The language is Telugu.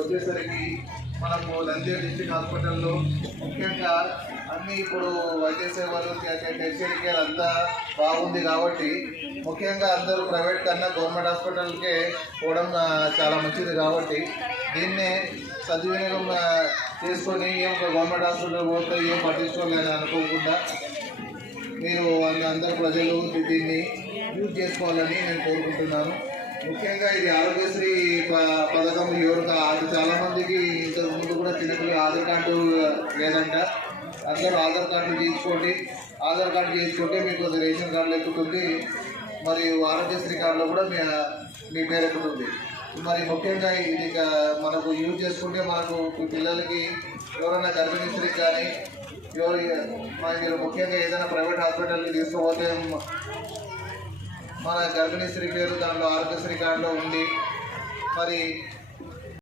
వచ్చేసరికి మనకు నంద్యాల డిస్ట్రిక్ట్ హాస్పిటల్లో ముఖ్యంగా అన్ని ఇప్పుడు వైద్య సేవలు టెర్షియరీ కేర్ అంతా బాగుంది కాబట్టి ముఖ్యంగా అందరూ ప్రైవేట్ కన్నా గవర్నమెంట్ హాస్పిటల్కే పోవడం చాలా మంచిది కాబట్టి దీన్నే సద్వినియోగం చేసుకొని ఏం గవర్నమెంట్ హాస్పిటల్ పోతే ఏం పట్టించుకోలేదని అనుకోకుండా మీరు అందరు ప్రజలు దీన్ని యూజ్ చేసుకోవాలని నేను కోరుకుంటున్నాను. ముఖ్యంగా ఇది ఆరోగ్యశ్రీ పథకం ఎవరు చాలామందికి ఇంతకుముందు కూడా చిన్నపిల్లలు ఆధార్ కార్డు లేదంట. అందరూ ఆధార్ కార్డు చేసుకుంటే మీకు రేషన్ కార్డులు ఎక్కుతుంది, మరియు ఆరోగ్యశ్రీ కార్డులో కూడా మీ పేరు ఎక్కుతుంది. మరి ముఖ్యంగా ఇది మనకు యూజ్ చేసుకుంటే మనకు పిల్లలకి ఎవరైనా గర్భిణీ స్త్రీకి కానీ మీరు ముఖ్యంగా ఏదైనా ప్రైవేట్ హాస్పిటల్కి తీసుకుపోతే మన గర్భిణీ స్త్రీ పేరు దాంట్లో ఆరోగ్యశ్రీ కార్డులో ఉంది. మరి